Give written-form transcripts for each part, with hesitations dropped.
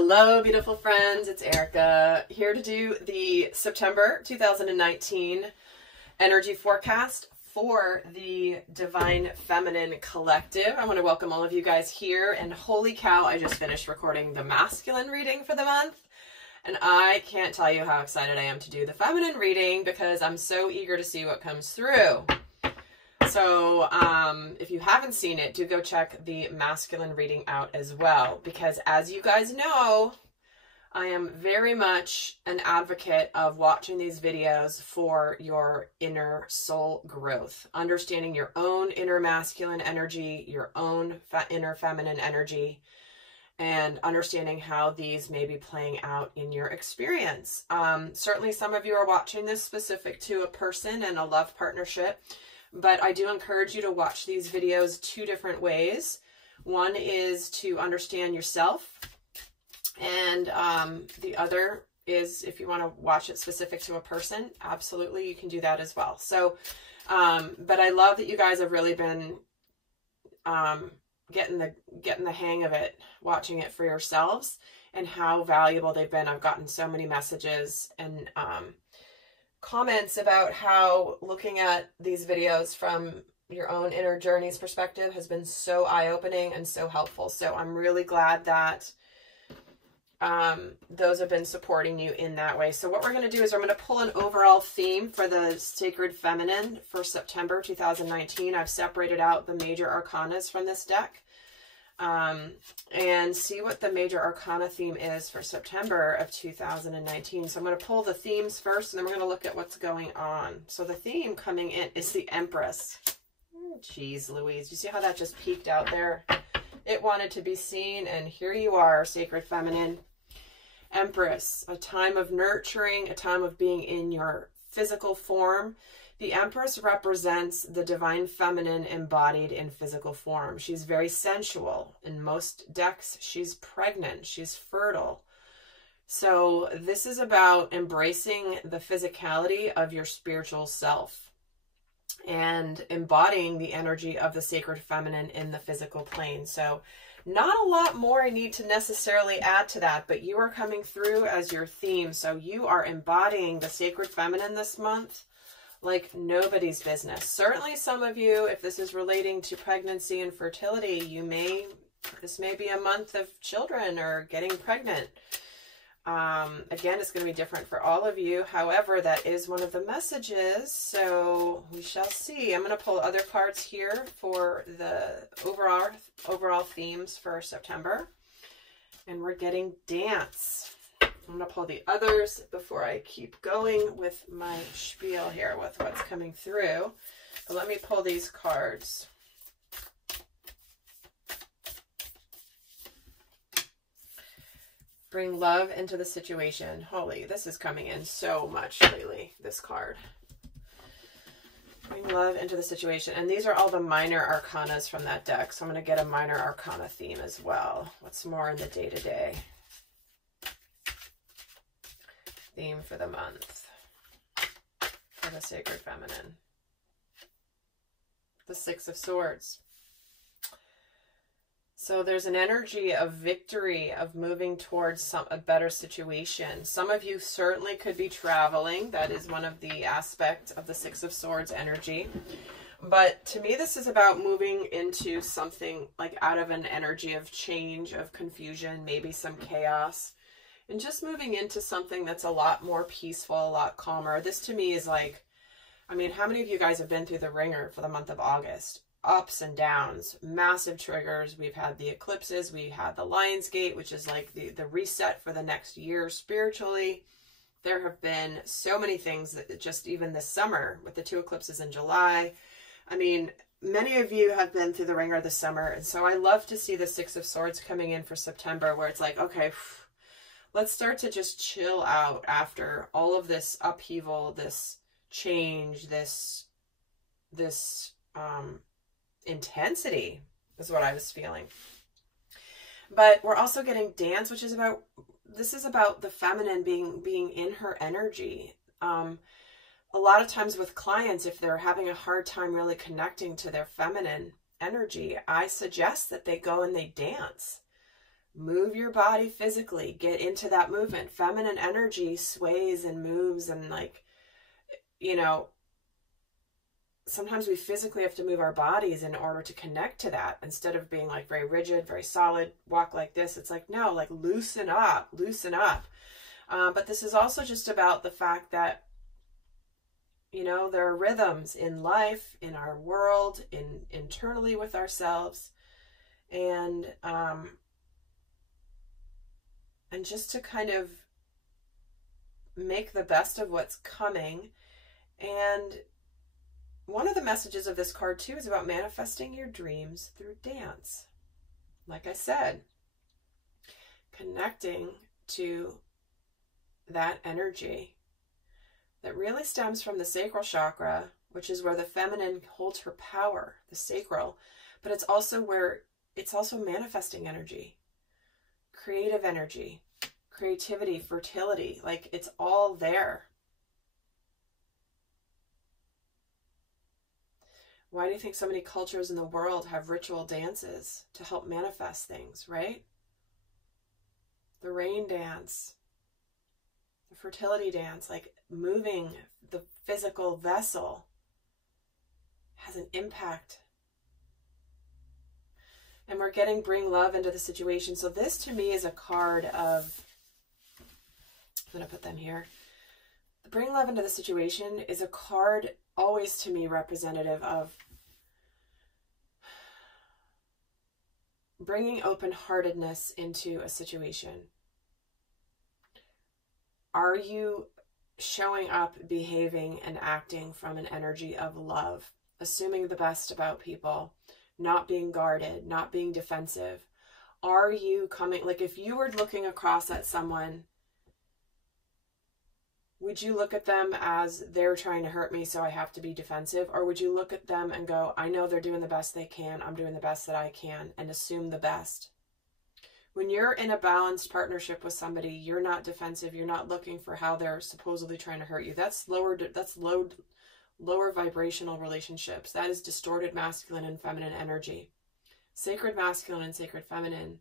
Hello, beautiful friends. It's Erika here to do the September 2019 energy forecast for the Divine Feminine Collective. I want to welcome all of you guys here, and holy cow, I just finished recording the masculine reading for the month, and I can't tell you how excited I am to do the feminine reading because I'm so eager to see what comes through. So if you haven't seen it, do go check the masculine reading out as well, because as you guys know, I am very much an advocate of watching these videos for your inner soul growth, understanding your own inner masculine energy, your own inner feminine energy, and understanding how these may be playing out in your experience. Certainly some of you are watching this specific to a person and a love partnership, but I do encourage you to watch these videos two different ways. One is to understand yourself, and the other is if you want to watch it specific to a person, absolutely, you can do that as well. So, but I love that you guys have really been getting the hang of it, watching it for yourselves, and how valuable they've been. I've gotten so many messages and comments about how looking at these videos from your own inner journey's perspective has been so eye-opening and so helpful. So I'm really glad that those have been supporting you in that way. So what we're going to do is I'm going to pull an overall theme for the Sacred Feminine for September 2019. I've separated out the major arcanas from this deck and see what the major arcana theme is for September of 2019. So I'm going to pull the themes first, and then we're going to look at what's going on. So the theme coming in is the Empress. Jeez Louise, you see how that just peeked out there? It wanted to be seen, and here you are, Sacred Feminine. Empress, a time of nurturing, a time of being in your physical form. The Empress represents the Divine Feminine embodied in physical form. She's very sensual. In most decks, she's pregnant, she's fertile. So this is about embracing the physicality of your spiritual self and embodying the energy of the Sacred Feminine in the physical plane. So not a lot more I need to necessarily add to that, but you are coming through as your theme. So you are embodying the Sacred Feminine this month like nobody's business. Certainly some of you, if this is relating to pregnancy and fertility, this may be a month of children or getting pregnant. Again, it's going to be different for all of you. However, that is one of the messages, so we shall see. I'm going to pull other cards here for the overall themes for September, and we're getting dance. I'm going to pull the others before I keep going with my spiel here with what's coming through. But let me pull these cards. Bring love into the situation. Holy, this is coming in so much lately, this card. Bring love into the situation. And these are all the minor arcanas from that deck. So I'm going to get a minor arcana theme as well. What's more in the day-to-day theme for the month for the Sacred Feminine? The Six of Swords. So there's an energy of victory, of moving towards a better situation. Some of you certainly could be traveling. That is one of the aspects of the Six of Swords energy. But to me, this is about moving into something like out of an energy of change, of confusion, maybe some chaos, and just moving into something that's a lot more peaceful, a lot calmer. This to me is like, I mean, how many of you guys have been through the ringer for the month of August? Ups and downs, massive triggers. We've had the eclipses, we had the Lion's Gate, which is like the reset for the next year spiritually. There have been so many things that just even this summer with the 2 eclipses in July. I mean, many of you have been through the ringer this summer, and so I love to see the Six of Swords coming in for September, where it's like, okay, let's start to just chill out after all of this upheaval, this change, this intensity is what I was feeling. But we're also getting dance, which is about, this is about the feminine being in her energy. A lot of times with clients, if they're having a hard time really connecting to their feminine energy, I suggest that they go and they dance. Move your body physically. Get into that movement. Feminine energy sways and moves, and like, you know, sometimes we physically have to move our bodies in order to connect to that, instead of being like very rigid, very solid, walk like this. It's like, no, like loosen up, loosen up. But this is also just about the fact that, you know, there are rhythms in life, in our world, internally with ourselves, and just to kind of make the best of what's coming. And one of the messages of this card too is about manifesting your dreams through dance. Like I said, connecting to that energy that really stems from the sacral chakra, which is where the feminine holds her power, the sacral, but it's also where it's also manifesting energy, creative energy, creativity, fertility, like it's all there. Why do you think so many cultures in the world have ritual dances to help manifest things, right? The rain dance, the fertility dance, like moving the physical vessel has an impact. And we're getting bring love into the situation. So this to me is a card of, I'm going to put them here. Bring love into the situation is a card always to me representative of bringing open-heartedness into a situation. Are you showing up, behaving, and acting from an energy of love, assuming the best about people, not being guarded, not being defensive? Are you coming, like if you were looking across at someone, would you look at them as they're trying to hurt me, so I have to be defensive? Or would you look at them and go, I know they're doing the best they can, I'm doing the best that I can, and assume the best? When you're in a balanced partnership with somebody, you're not defensive, you're not looking for how they're supposedly trying to hurt you. That's lower vibrational relationships. That is distorted masculine and feminine energy. Sacred masculine and sacred feminine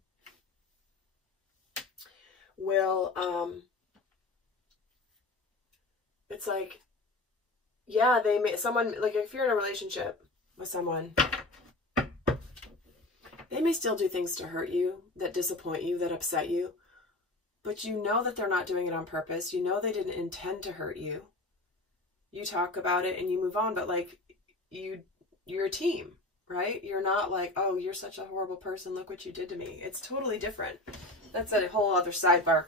will, it's like, yeah, they may, someone, like if you're in a relationship with someone, they may still do things to hurt you, that disappoint you, that upset you, but you know that they're not doing it on purpose. You know they didn't intend to hurt you. You talk about it and you move on, but like you're a team, right? You're not like, oh, you're such a horrible person, look what you did to me. It's totally different. That's a whole other sidebar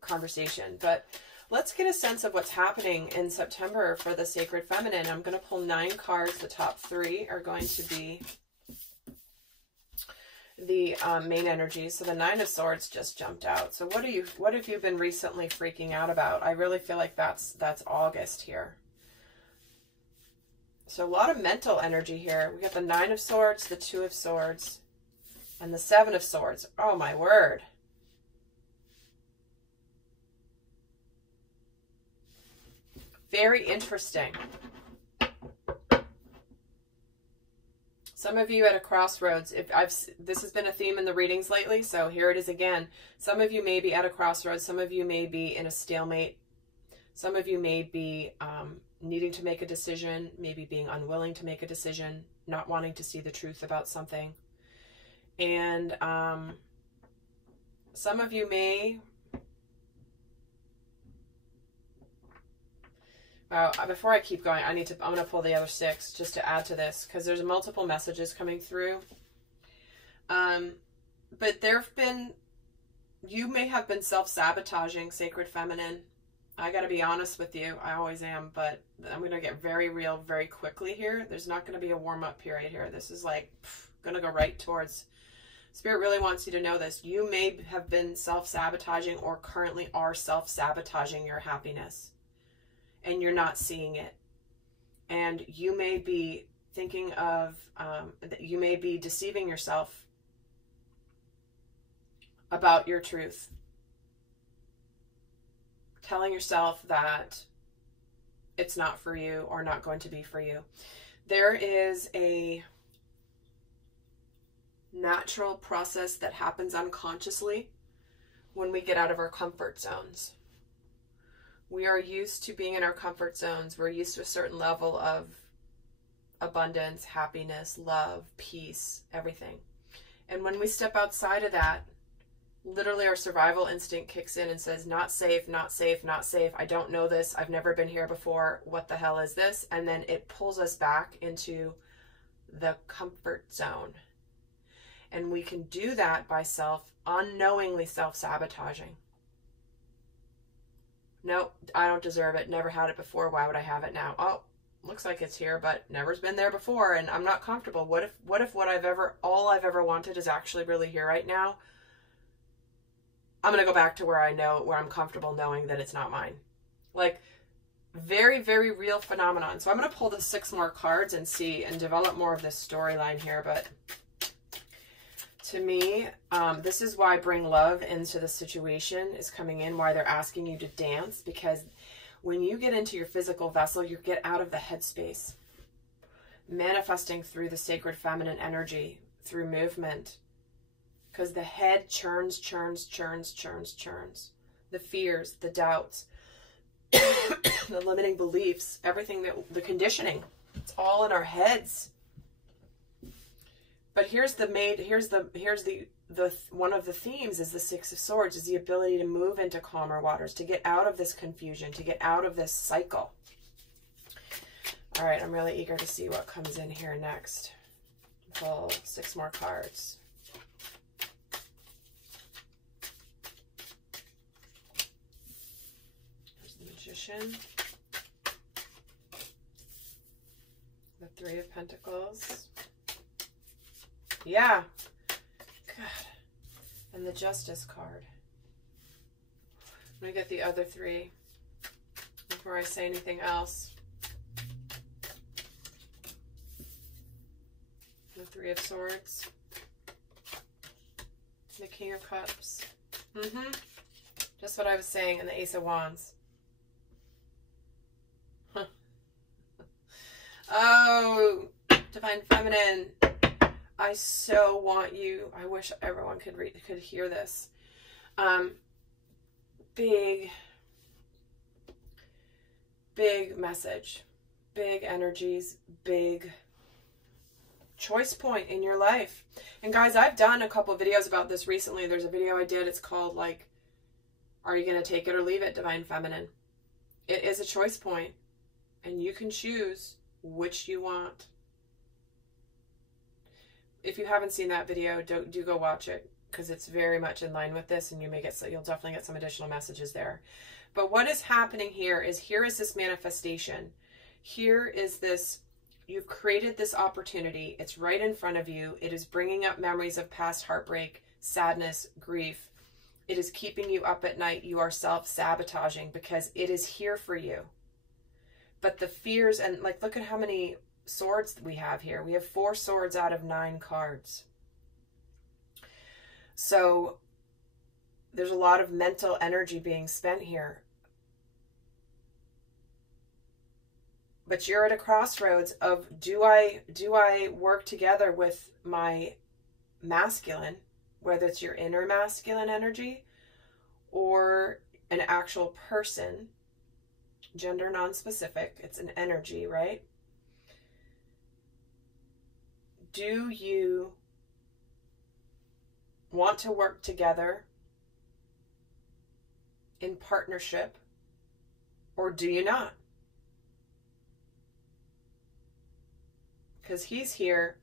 conversation, but let's get a sense of what's happening in September for the sacred feminine. I'm going to pull 9 cards. The top 3 are going to be the main energies. So the 9 of Swords just jumped out. So what have you been recently freaking out about? I really feel like that's August here. So a lot of mental energy here. We got the 9 of Swords, the 2 of Swords, and the 7 of Swords. Oh my word. Very interesting. Some of you at a crossroads, this has been a theme in the readings lately, so here it is again. Some of you may be at a crossroads. Some of you may be in a stalemate. Some of you may be needing to make a decision, maybe being unwilling to make a decision, not wanting to see the truth about something. And some of you may... Well, before I keep going, I'm going to pull the other 6 just to add to this, because there's multiple messages coming through. But you may have been self-sabotaging, sacred feminine. I got to be honest with you. I always am, but I'm going to get very real very quickly here. There's not going to be a warm-up period here. This is like going to go right towards... Spirit really wants you to know this. You may have been self-sabotaging or currently are self-sabotaging your happiness, and you're not seeing it. And you may be thinking of, you may be deceiving yourself about your truth. Telling yourself that it's not for you or not going to be for you. There is a natural process that happens unconsciously when we get out of our comfort zones. We are used to being in our comfort zones. We're used to a certain level of abundance, happiness, love, peace, everything. And when we step outside of that, literally our survival instinct kicks in and says, not safe, not safe, not safe. I don't know this. I've never been here before. What the hell is this? And then it pulls us back into the comfort zone. And we can do that by unknowingly self-sabotaging. Nope, I don't deserve it. Never had it before. Why would I have it now? Oh, looks like it's here, but never's been there before, and I'm not comfortable. What if all I've ever wanted is actually really here right now? I'm going to go back to where I'm comfortable knowing that it's not mine. Like, very, very real phenomenon. So I'm going to pull the 6 more cards and develop more of this storyline here. But to me, this is why bring love into the situation is coming in, why they're asking you to dance, because when you get into your physical vessel, you get out of the headspace, manifesting through the sacred feminine energy, through movement, because the head churns. The fears, the doubts, the limiting beliefs, everything, the conditioning, it's all in our heads. But here's one of the themes is the 6 of Swords, is the ability to move into calmer waters, to get out of this confusion, to get out of this cycle. All right, I'm really eager to see what comes in here next. Pull 6 more cards. There's the Magician, the 3 of Pentacles. Yeah. God. And the Justice card. I'm going to get the other 3 before I say anything else. The 3 of Swords. The King of Cups. Just what I was saying. And the Ace of Wands. Huh. Oh, Divine Feminine. I so want you, I wish everyone could hear this. Big message, big energies, big choice point in your life. And guys, I've done a couple of videos about this recently. There's a video I did. It's called, like, are you going to take it or leave it, Divine Feminine? It is a choice point, and you can choose which you want. If you haven't seen that video, do go watch it, because it's very much in line with this, and you'll definitely get some additional messages there. But what is happening here is this manifestation. Here is this, you've created this opportunity. It's right in front of you. It is bringing up memories of past heartbreak, sadness, grief. It is keeping you up at night. You are self-sabotaging because it is here for you. But the fears, and like, look at how many swords we have here. We have 4 swords out of 9 cards. So there's a lot of mental energy being spent here. But you're at a crossroads of, do I work together with my masculine, whether it's your inner masculine energy or an actual person, gender non-specific, it's an energy, right? Do you want to work together in partnership, or do you not? Because he's here,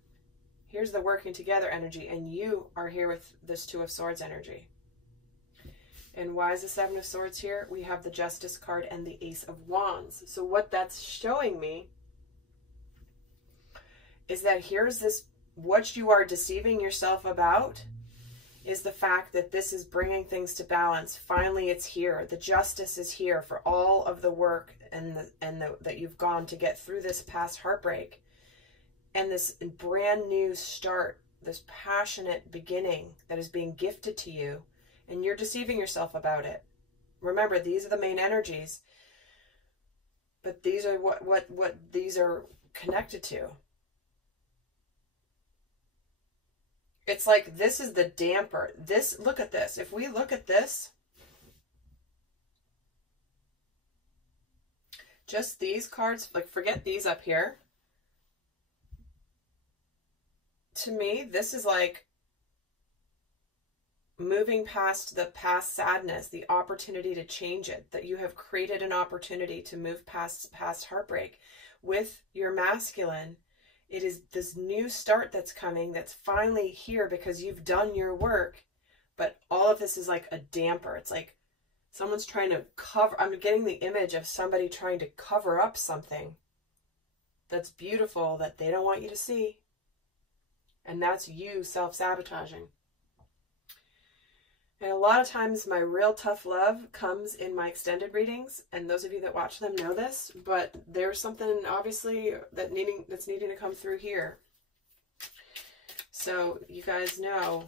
here's the working together energy, and you are here with this 2 of Swords energy. And why is the 7 of Swords here? We have the Justice card and the Ace of Wands. So what that's showing me is that here's this, what you are deceiving yourself about is the fact that this is bringing things to balance. Finally, it's here. The justice is here for all of the work that you've gone to get through this past heartbreak. And this brand new start, this passionate beginning that is being gifted to you, and you're deceiving yourself about it. Remember, these are the main energies, but these are what these are connected to. It's like this is the damper. This, look at this. If we look at this, just these cards, like forget these up here. To me, this is like moving past the past sadness, the opportunity to change it, that you have created an opportunity to move past heartbreak. With your masculine, it is this new start that's coming, that's finally here because you've done your work. But all of this is like a damper. It's like someone's trying to cover, I'm getting the image of somebody trying to cover up something that's beautiful that they don't want you to see. And that's you self-sabotaging. And a lot of times my real tough love comes in my extended readings, and those of you that watch them know this, but there's something obviously that's needing to come through here. So you guys know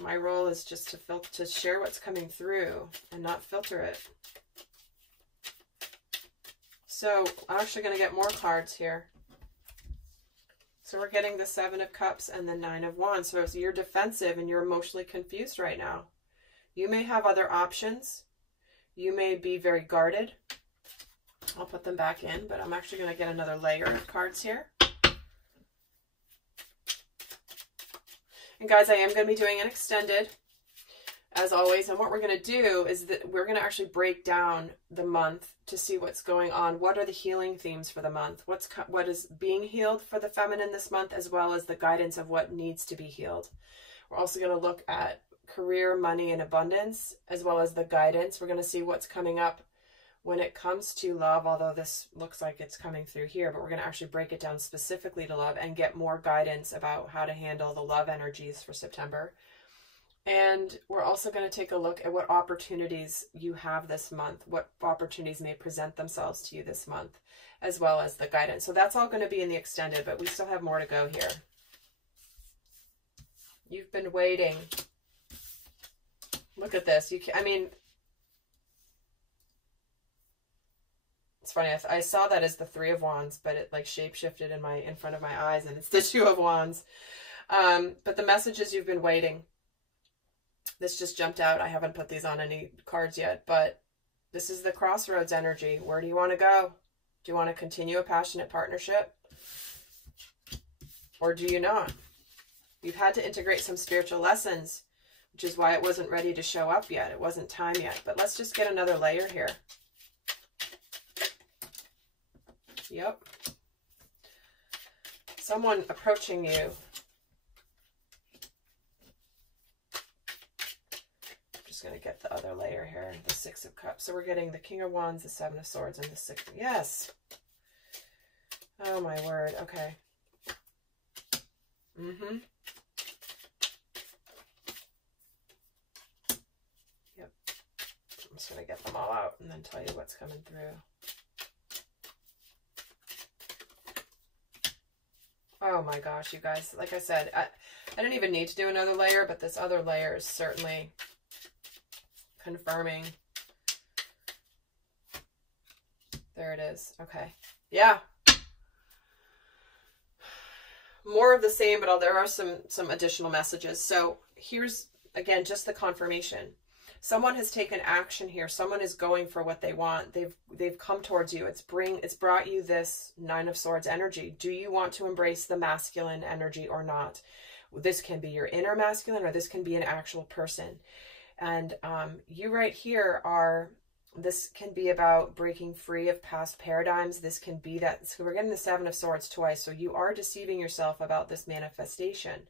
my role is just to share what's coming through and not filter it. So I'm actually going to get more cards here. So we're getting the Seven of Cups and the Nine of Wands. So you're defensive and you're emotionally confused right now. You may have other options. You may be very guarded. I'll put them back in, but I'm actually going to get another layer of cards here. And guys, I am going to be doing an extended, as always. And what we're going to do is that we're going to actually break down the month to see what's going on. What are the healing themes for the month? What is being healed for the feminine this month, as well as the guidance of what needs to be healed. We're also going to look at career, money, and abundance, as well as the guidance. We're going to see what's coming up when it comes to love, although this looks like it's coming through here, but we're going to actually break it down specifically to love and get more guidance about how to handle the love energies for September. And we're also going to take a look at what opportunities you have this month, what opportunities may present themselves to you this month, as well as the guidance. So that's all going to be in the extended, but we still have more to go here. You've been waiting. Look at this. I mean, it's funny. I saw that as the Three of Wands, but it like shape-shifted in front of my eyes, and it's the Two of Wands. But the message is you've been waiting. This just jumped out. I haven't put these on any cards yet, but this is the crossroads energy. Where do you want to go? Do you want to continue a passionate partnership? Or do you not? You've had to integrate some spiritual lessons, which is why it wasn't ready to show up yet. It wasn't time yet. But let's just get another layer here. Yep. Someone approaching you. I'm just going to get the other layer here, the Six of Cups. So we're getting the King of Wands, the Seven of Swords, and the Six. Yes. Oh, my word. Okay. Mm-hmm. Yep. I'm just going to get them all out and then tell you what's coming through. Oh my gosh, you guys. Like I said, I didn't even need to do another layer, but this other layer is certainly confirming. There it is. Okay. Yeah. More of the same, but there are some additional messages. So here's, again, just the confirmation. Someone has taken action here. Someone is going for what they want. They've come towards you. It's brought you this Nine of Swords energy. Do you want to embrace the masculine energy or not? This can be your inner masculine, or this can be an actual person. And you right here this can be about breaking free of past paradigms. This can be that. So we're getting the Seven of Swords twice. So you are deceiving yourself about this manifestation.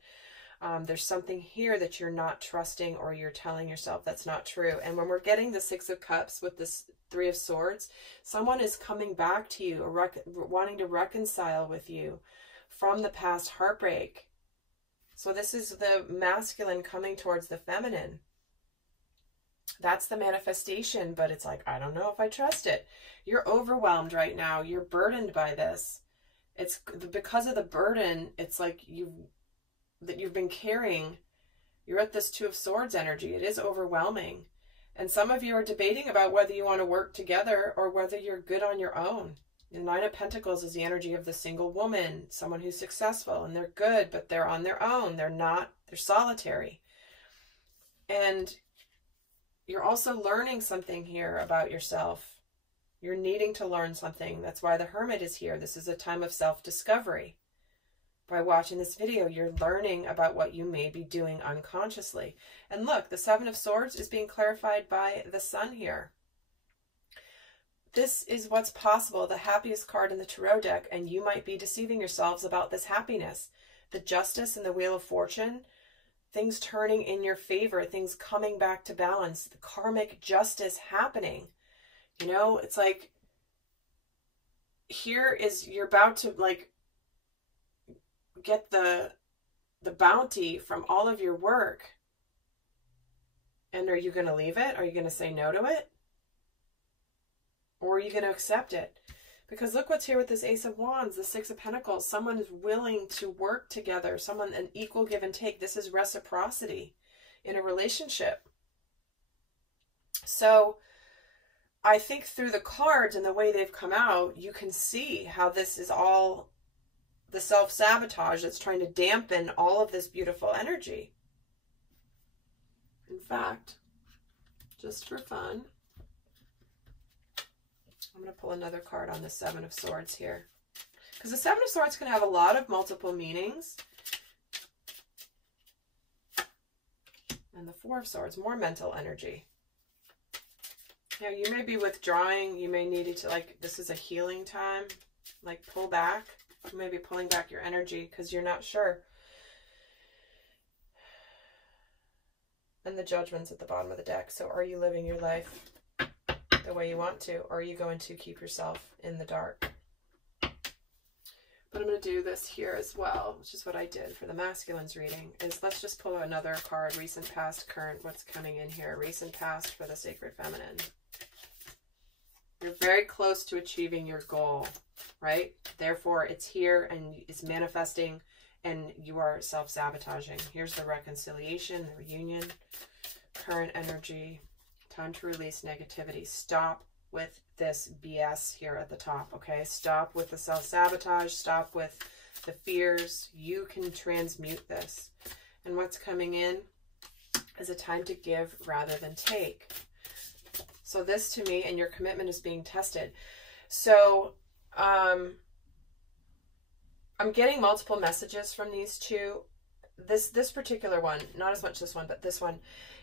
There's something here that you're not trusting, or you're telling yourself that's not true. And when we're getting the Six of Cups with this Three of Swords, someone is coming back to you, or wanting to reconcile with you from the past heartbreak. So this is the masculine coming towards the feminine. That's the manifestation, but it's like, I don't know if I trust it. You're overwhelmed right now. You're burdened by this. It's because of the burden. It's like that you've been carrying. You're at this Two of Swords energy. It is overwhelming. And some of you are debating about whether you want to work together or whether you're good on your own. The Nine of Pentacles is the energy of the single woman, someone who's successful and they're good, but they're on their own. They're solitary. And you're also learning something here about yourself. You're needing to learn something. That's why the Hermit is here. This is a time of self-discovery. By watching this video, you're learning about what you may be doing unconsciously. And look, the Seven of Swords is being clarified by the Sun here. This is what's possible, the happiest card in the tarot deck, and you might be deceiving yourselves about this happiness. The Justice and the Wheel of Fortune, things turning in your favor, things coming back to balance, the karmic justice happening. You know, it's like, here is, you're about to like get the bounty from all of your work. And are you going to leave it? Are you going to say no to it? Or are you going to accept it? Because look what's here with this Ace of Wands, the Six of Pentacles. Someone is willing to work together. Someone, an equal give and take. This is reciprocity in a relationship. So I think through the cards and the way they've come out, you can see how this is all the self-sabotage that's trying to dampen all of this beautiful energy. In fact, just for fun, I'm going to pull another card on the Seven of Swords here. Because the Seven of Swords can have a lot of multiple meanings. And the Four of Swords, more mental energy. Yeah, you may be withdrawing. You may need to, like, this is a healing time. Like, pull back. You may be pulling back your energy because you're not sure. And the Judgment's at the bottom of the deck. So are you living your life the way you want to, or are you going to keep yourself in the dark? But I'm going to do this here as well, which is what I did for the masculines reading, is let's just pull another card, recent, past, current, what's coming in here. Recent, past for the sacred feminine. You're very close to achieving your goal, right? Therefore, it's here and it's manifesting, and you are self-sabotaging. Here's the reconciliation, the reunion, current energy, time to release negativity. Stop with this BS here at the top, okay? Stop with the self-sabotage. Stop with the fears. You can transmute this. And what's coming in is a time to give rather than take. So this to me, and your commitment is being tested. So I'm getting multiple messages from these two. This particular one, not as much this one, but this one,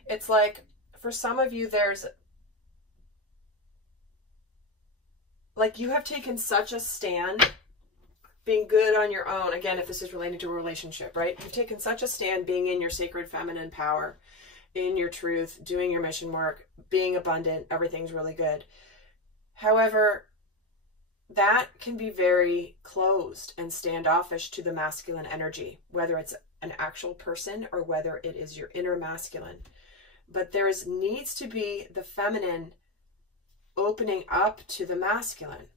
it's like, for some of you, there's like, you have taken such a stand being good on your own. Again, if this is related to a relationship, right? You've taken such a stand being in your sacred feminine power, in your truth, doing your mission work, being abundant, everything's really good. However, that can be very closed and standoffish to the masculine energy, whether it's an actual person or whether it is your inner masculine. But there needs to be the feminine opening up to the masculine.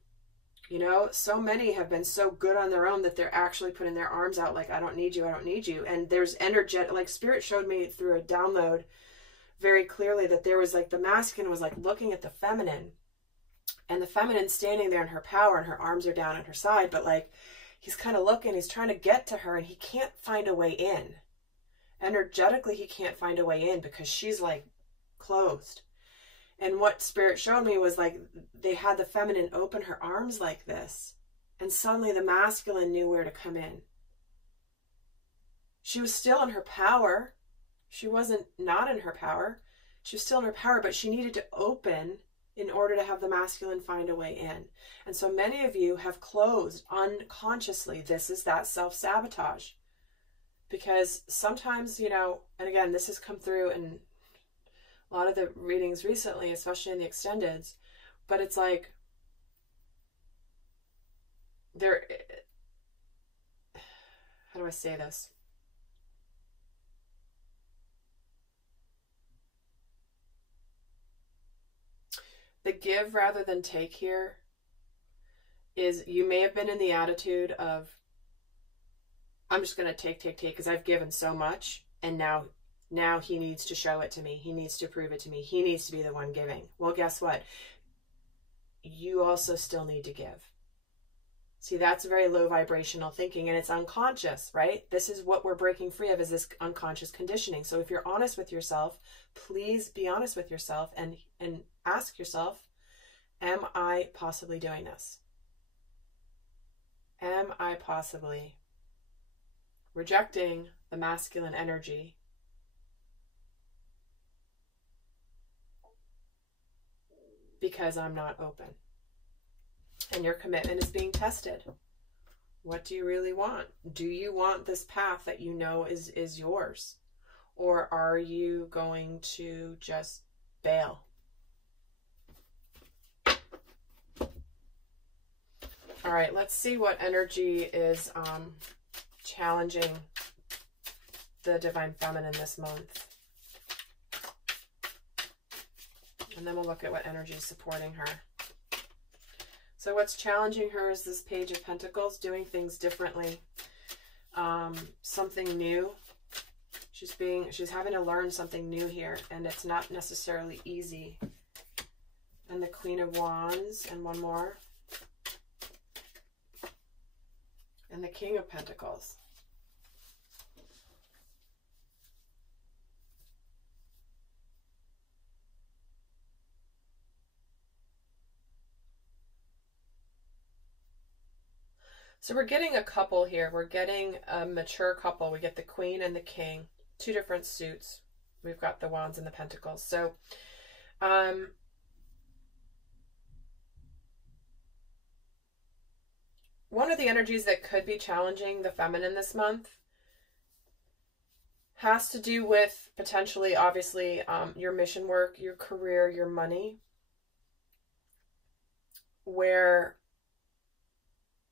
You know, so many have been so good on their own that they're actually putting their arms out like, I don't need you, I don't need you. And there's energetic, like Spirit showed me through a download very clearly that there was like, the masculine was like looking at the feminine, and the feminine standing there in her power, and her arms are down at her side, but like, he's kind of looking, he's trying to get to her, and he can't find a way in. Energetically, he can't find a way in because she's like closed. And what Spirit showed me was like, they had the feminine open her arms like this, and suddenly the masculine knew where to come in. She was still in her power. She wasn't not in her power. She was still in her power, but she needed to open in order to have the masculine find a way in. And so many of you have closed unconsciously. This is that self-sabotage. Because sometimes, you know, and again, this has come through in a lot of the readings recently, especially in the extendeds, but it's like, there, how do I say this? The give rather than take here is, you may have been in the attitude of, I'm just going to take because I've given so much, and now he needs to show it to me. He needs to prove it to me. He needs to be the one giving. Well, guess what? You also still need to give. See, that's very low vibrational thinking, and it's unconscious, right? This is what we're breaking free of, is this unconscious conditioning. So if you're honest with yourself, please be honest with yourself and ask yourself, am I possibly doing this? Am I possibly rejecting the masculine energy because I'm not open? And your commitment is being tested. What do you really want? Do you want this path that you know is yours? Or are you going to just bail? All right, let's see what energy is challenging the Divine Feminine this month. And then we'll look at what energy is supporting her. So what's challenging her is this Page of Pentacles, doing things differently, something new. She's having to learn something new here, and it's not necessarily easy. And the Queen of Wands, and one more. And the King of Pentacles. So we're getting a couple here. We're getting a mature couple. We get the Queen and the King, two different suits. We've got the Wands and the Pentacles. So one of the energies that could be challenging the feminine this month has to do with potentially, obviously, your mission work, your career, your money, where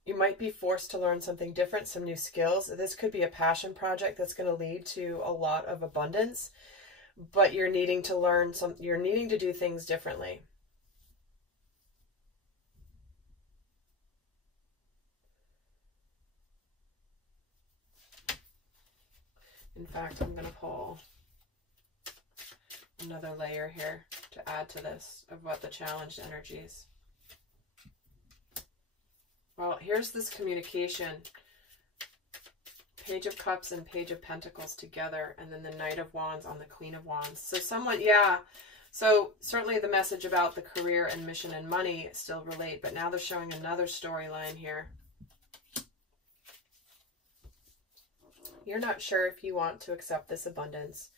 you might be forced to learn something different, some new skills. This could be a passion project that's going to lead to a lot of abundance, but you're needing to learn you're needing to do things differently. In fact, I'm going to pull another layer here to add to this of what the challenged energy is. Well, here's this communication. Page of Cups and Page of Pentacles together, and then the Knight of Wands on the Queen of Wands. So someone, yeah. So certainly the message about the career and mission and money still relate, but now they're showing another storyline here. You're not sure if you want to accept this abundance.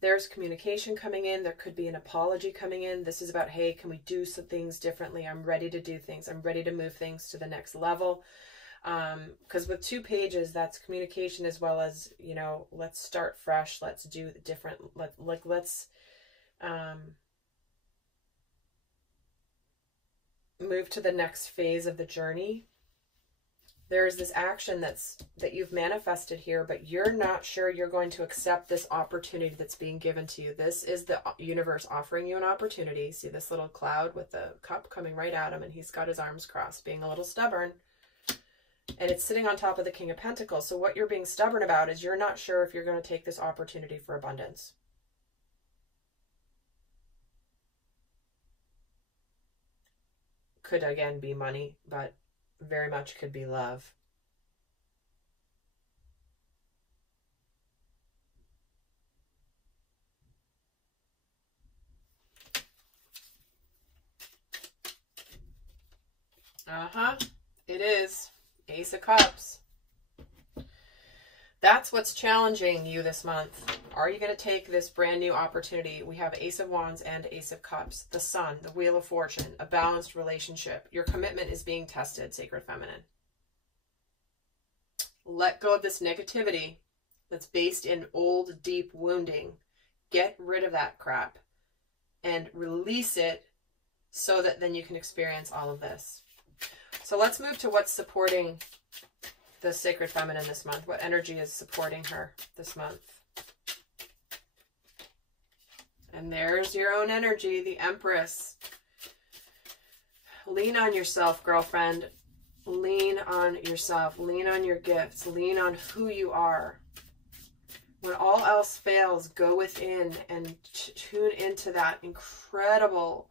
There's communication coming in. There could be an apology coming in. This is about, hey, can we do some things differently? I'm ready to do things. I'm ready to move things to the next level. Because with two pages, that's communication as well as, you know, let's start fresh. Let's do different. Let's move to the next phase of the journey. There's this action that you've manifested here, but you're not sure you're going to accept this opportunity that's being given to you. This is the universe offering you an opportunity. See this little cloud with the cup coming right at him, and he's got his arms crossed, being a little stubborn. And it's sitting on top of the King of Pentacles. So what you're being stubborn about is you're not sure if you're going to take this opportunity for abundance. Could again be money, but very much could be love. It is Ace of Cups. That's what's challenging you this month. Are you going to take this brand new opportunity? We have Ace of Wands and Ace of Cups, the Sun, the Wheel of Fortune, a balanced relationship. Your commitment is being tested, Sacred Feminine. Let go of this negativity that's based in old, deep wounding. Get rid of that crap and release it so that then you can experience all of this. So let's move to what's supporting the Sacred Feminine this month. What energy is supporting her this month? And there's your own energy, the Empress. Lean on yourself, girlfriend. Lean on yourself. Lean on your gifts. Lean on who you are. When all else fails, go within and tune into that incredible,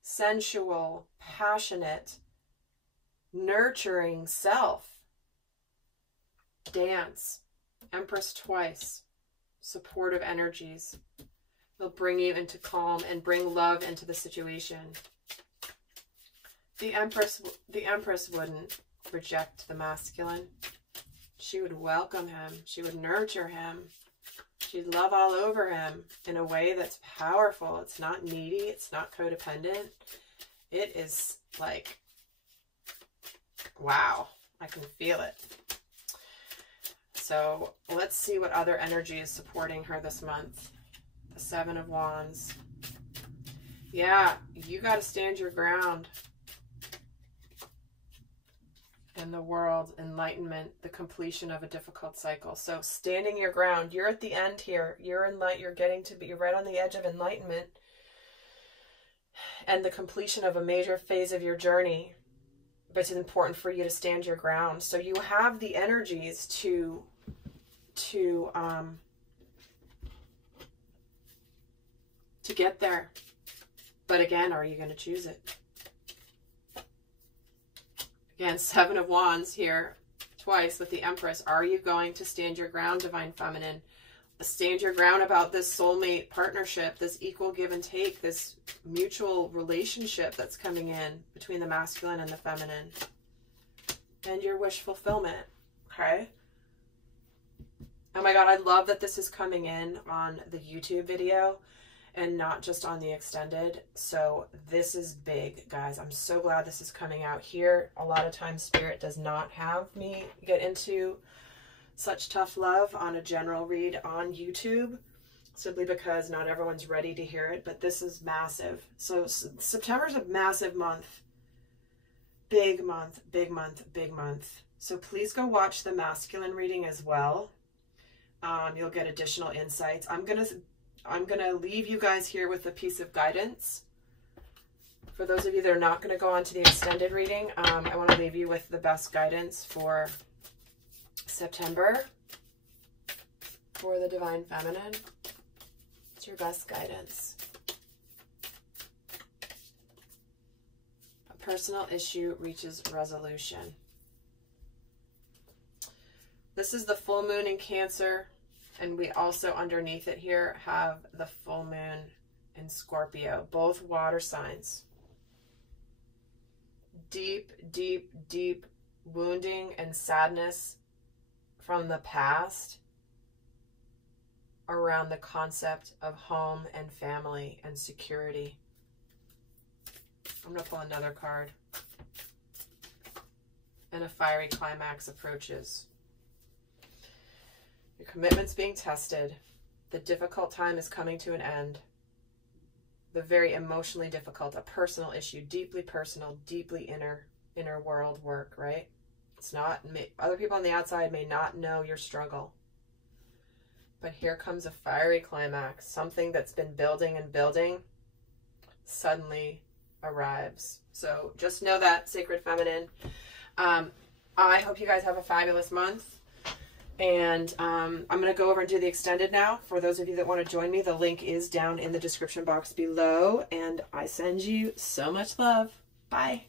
sensual, passionate nurturing self. Dance. Empress twice. Supportive energies. They'll bring you into calm and bring love into the situation. The Empress wouldn't reject the masculine. She would welcome him. She would nurture him. She'd love all over him in a way that's powerful. It's not needy. It's not codependent. It is like, wow, I can feel it. So let's see what other energy is supporting her this month. The Seven of Wands. Yeah, you got to stand your ground. In the world, enlightenment, the completion of a difficult cycle. So standing your ground, you're at the end here. You're in light, you're right on the edge of enlightenment and the completion of a major phase of your journey. But it's important for you to stand your ground. So you have the energies to get there. But again, are you going to choose it? Again, Seven of Wands here twice with the Empress. Are you going to stand your ground, Divine Feminine? Stand your ground about this soulmate partnership, this equal give and take, this mutual relationship that's coming in between the masculine and the feminine. And your wish fulfillment, okay? Oh my God, I love that this is coming in on the YouTube video and not just on the extended. So this is big, guys. I'm so glad this is coming out here. A lot of times Spirit does not have me get into such tough love on a general read on YouTube, simply because not everyone's ready to hear it, but this is massive. So September's a massive month. Big month, big month, big month. So please go watch the masculine reading as well. You'll get additional insights. I'm gonna leave you guys here with a piece of guidance. For those of you that are not gonna go on to the extended reading, I want to leave you with the best guidance for September for the Divine Feminine. It's your best guidance. A personal issue reaches resolution. This is the full moon in Cancer. And we also, underneath it here, have the full moon in Scorpio, both water signs. Deep, deep, deep wounding and sadness from the past around the concept of home and family and security. I'm going to pull another card. And a fiery climax approaches. Your commitment's being tested. The difficult time is coming to an end. The very emotionally difficult, a personal issue, deeply personal, deeply inner world work, right? It's not, other people on the outside may not know your struggle. But here comes a fiery climax. Something that's been building and building suddenly arrives. So just know that, Sacred Feminine. I hope you guys have a fabulous month. And I'm going to go over and do the extended now. For those of you that want to join me, the link is down in the description box below. And I send you so much love. Bye.